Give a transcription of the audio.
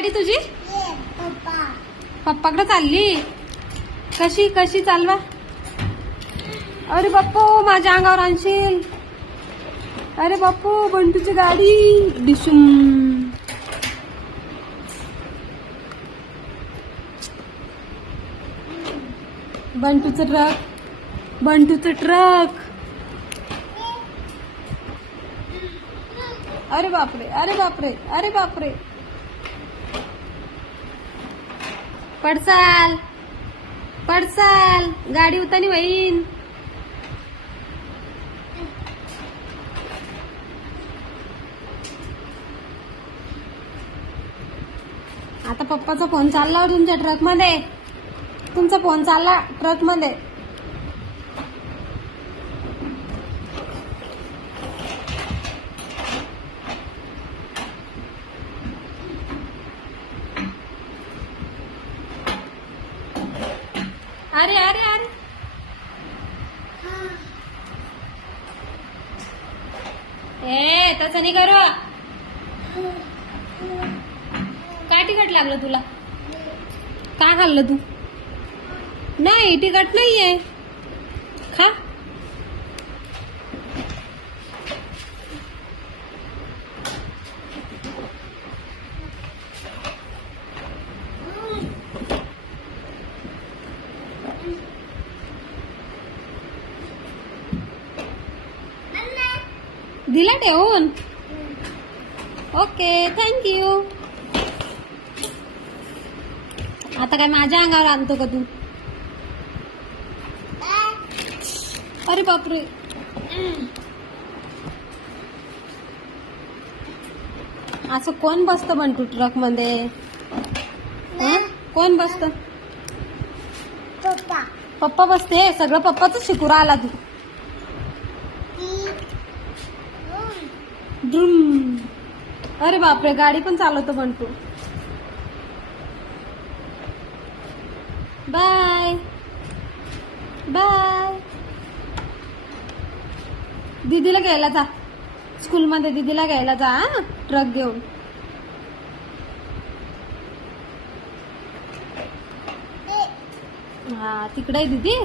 गाडी तुझी? पप्पाकडे चालली. कशी कशी चालवा? अरे बाप्पू माझ्या अंगावर आणशील. अरे बाप्पू बंटूची गाडी. डिशुम. बंटूचं ट्रक. बंटूचं ट्रक. अरे बापरे अरे बापरे अरे बापरे. पडसाल पडसाल. गाडी उतानी होईन. आता पप्पाचा फोन चालला तुमच्या ट्रक मध्ये. तुमचा फोन चालला ट्रक मध्ये. अरे अरे अरे ए तसं नाही करू. काय तिखट लागलं तुला? काय खाल्लं तू? नाही तिखट नाहीये. खा. दिला ठेवून. Okay thank you. आता काय माझ्या अंगावर आणतो का तू? अरे बापरे. असं कोण बसतं बंटू ट्रक मध्ये? कोण बसतं? पप्पा. पप्पा बसते. सगळं पप्पाच शिकू राहिला तू. ड्रुम. अरे बापरे गाडी पण चालवतो बंटू. Bye bye. दीदीला घ्यायला जा. स्कूलमध्ये दीदीला घ्यायला जा. ट्रक घेऊन. हा तिकडे आहे दीदी.